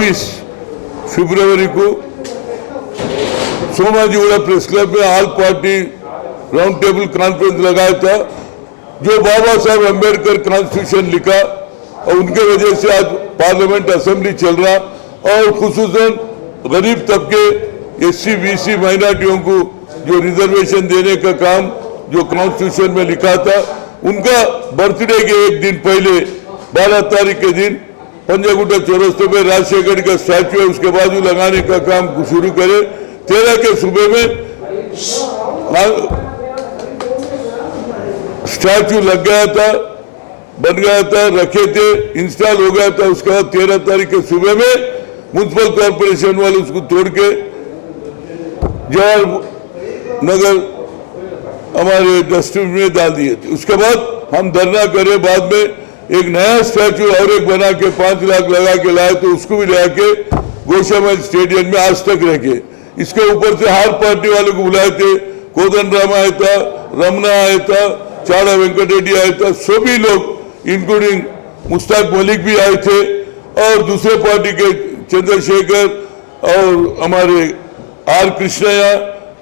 22 फरवरी को Somajiguda press club में all party round table conference लगाया था। जो बाबा साहब अम्बेडकर कॉन्स्टिट्यूशन लिखा और उनके वजह से आज पार्लियामेंट असेंबली चल रहा और खुसूसन गरीब तबके SC BC माइनॉरिटियों को जो रिजर्वेशन देने का काम जो कॉन्स्टिट्यूशन में लिखा था, उनका बर्थडे के एक दिन पहले 12 तारीख के दिन पंजागुट्टा चौरस्ते में राजशेखर का स्टैचू है उसके बाजू लगाने का काम शुरू करे। 13 के सुबह में स्टैचू लग गया था, बन गया था, रखे थे, इंस्टॉल हो गया था। उसके बाद 13 तारीख के सुबह में म्युनिसिपल कॉर्पोरेशन वाले उसको तोड़ के जवाहर नगर हमारे डस्टबिन में डाल दिए थे। उसके बाद हम धरना करे, बाद में एक नया स्टैचू और एक बना के 5 लाख लगा के लाए तो उसको भी लगा के गोशामहल स्टेडियम में आज तक रखे। इसके ऊपर से हर पार्टी वालों को बुलाए थे, कोदंडराम आया था, रमना आया था, चाड़ा वेंकट रेड्डी आया था, सभी लोग इंक्लूडिंग मुश्ताक मलिक भी आए थे और दूसरे पार्टी के चंद्रशेखर और हमारे R कृष्णया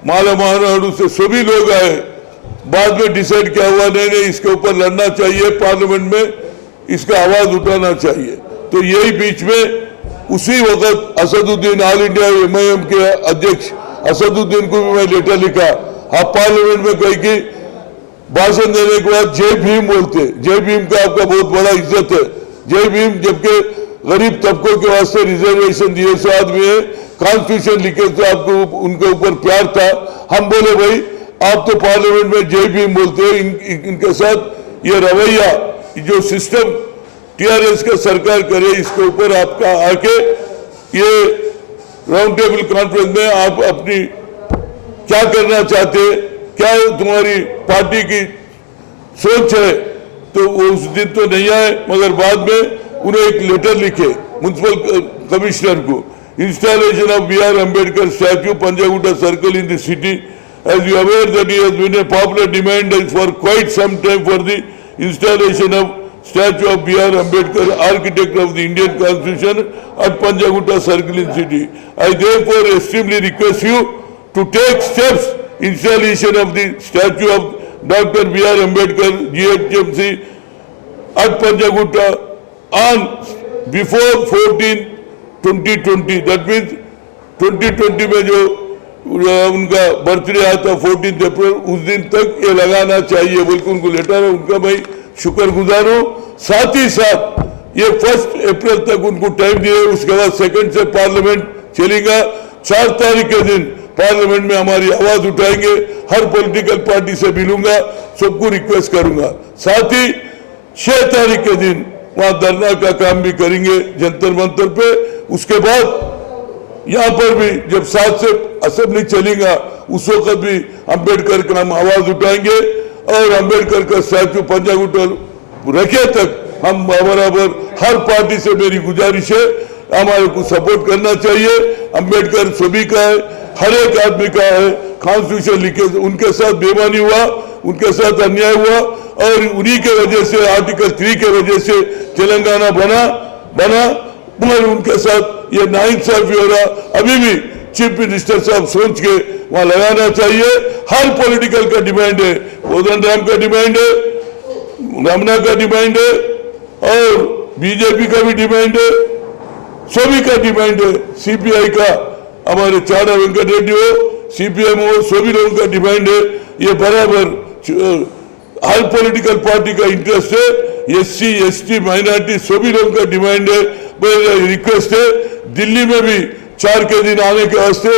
माला महानाडू से सभी लोग आए। बाद में डिसाइड क्या हुआ, नहीं इसके ऊपर लड़ना चाहिए, पार्लियामेंट में इसका आवाज उठाना चाहिए। तो यही बीच में उसी वक्त असदुद्दीन ऑल इंडिया MIM के अध्यक्ष असदुद्दीन को भी मैं लेटर लिखा। आप पार्लियामेंट में कहीं की भाषण देने के बाद जय भीम बोलते, जय भीम का आपका बहुत बड़ा इज्जत है, जय भीम, जबकि गरीब तबकों के वास्ते रिजर्वेशन दिए सो आदमी है, कॉन्स्टिट्यूशन लिखे तो आपको उनके ऊपर प्यार था। हम बोले भाई आप तो पार्लियामेंट में जय भीम बोलते हैं, इनके साथ ये रवैया जो सिस्टम TRS का सरकार करे इसके ऊपर आपका आके ये राउंड टेबल कॉन्फ्रेंस में आप अपनी क्या करना चाहते, क्या तुम्हारी पार्टी की सोच है, तो वो उस दिन तो नहीं आए, मगर बाद में उन्हें एक लेटर लिखे म्युनिसिपल कमिश्नर को, installation of BR Ambedkar statue Panjagutta circle in the city. As you are aware that it has been a popular demand for quite some time for the installation of statue of BR Ambedkar, architect of the Indian Constitution, at Panjagutta circle in city. I therefore extremely request you to take steps installation of the statue of Dr. BR Ambedkar GHMC at Panjagutta on before 14/2020, that means 2020 में जो उनका birthday आया था 14 अप्रैल, उस दिन तक ये लगाना चाहिए बोल के उनको लेटर है। उनका भाई शुक्रगुजार हूँ। साथ ही साथ ये 1 अप्रैल तक उनको टाइम दिए, उसके बाद 2 से पार्लियामेंट चलेगा। 4 तारीख के दिन पार्लियामेंट में हमारी आवाज उठाएंगे, हर पॉलिटिकल पार्टी से मिलूंगा, सबको रिक्वेस्ट करूंगा। साथ ही 6 तारीख के दिन वहां धरना का काम भी करेंगे जंतर मंतर पे। उसके बाद यहाँ पर भी जब 7 से असेंबली चलेगा उस वक्त भी अंबेडकर का हम आवाज उठाएंगे और अंबेडकर का स्टैचू पंजागुट्टा रखे तक हम बराबर हर पार्टी से मेरी गुजारिश है, हमारे को सपोर्ट करना चाहिए। अंबेडकर सभी का है, हर एक आदमी का है, कॉन्स्टिट्यूशन लिखे, उनके साथ बेईमानी हुआ, उनके साथ अन्याय हुआ और उन्हीं के वजह से आर्टिकल 3 के वजह से तेलंगाना बना मगर उनके साथ ये नाइंसाफी हो रहा। अभी भी चीफ मिनिस्टर साहब सोच के वहां लगाना चाहिए। हर पॉलिटिकल का डिमांड है, कोदंडराम का डिमांड है, रमना का डिमांड है और बीजेपी का भी डिमांड है, सभी का डिमांड है, CPI का, हमारे चाड़ा वेंकट रेड्डी हो, CPM हो, सभी लोगों का डिमांड है। ये बराबर हर पॉलिटिकल पार्टी का इंटरेस्ट है, SC ST माइनॉरिटी सभी लोगों का डिमांड है। रिक्वेस्ट है दिल्ली में भी 4 के दिन आने के वास्ते,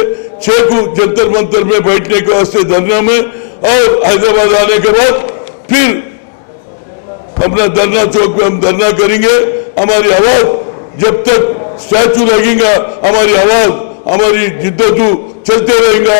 6 को जंतर मंतर में बैठने के वास्ते धरना में, और हैदराबाद आने के बाद फिर अपना धरना चौक पे हम धरना करेंगे। हमारी आवाज जब तक स्टैचू लगेगा, हमारी आवाज, हमारी जिद्दतू चलते रहेगा।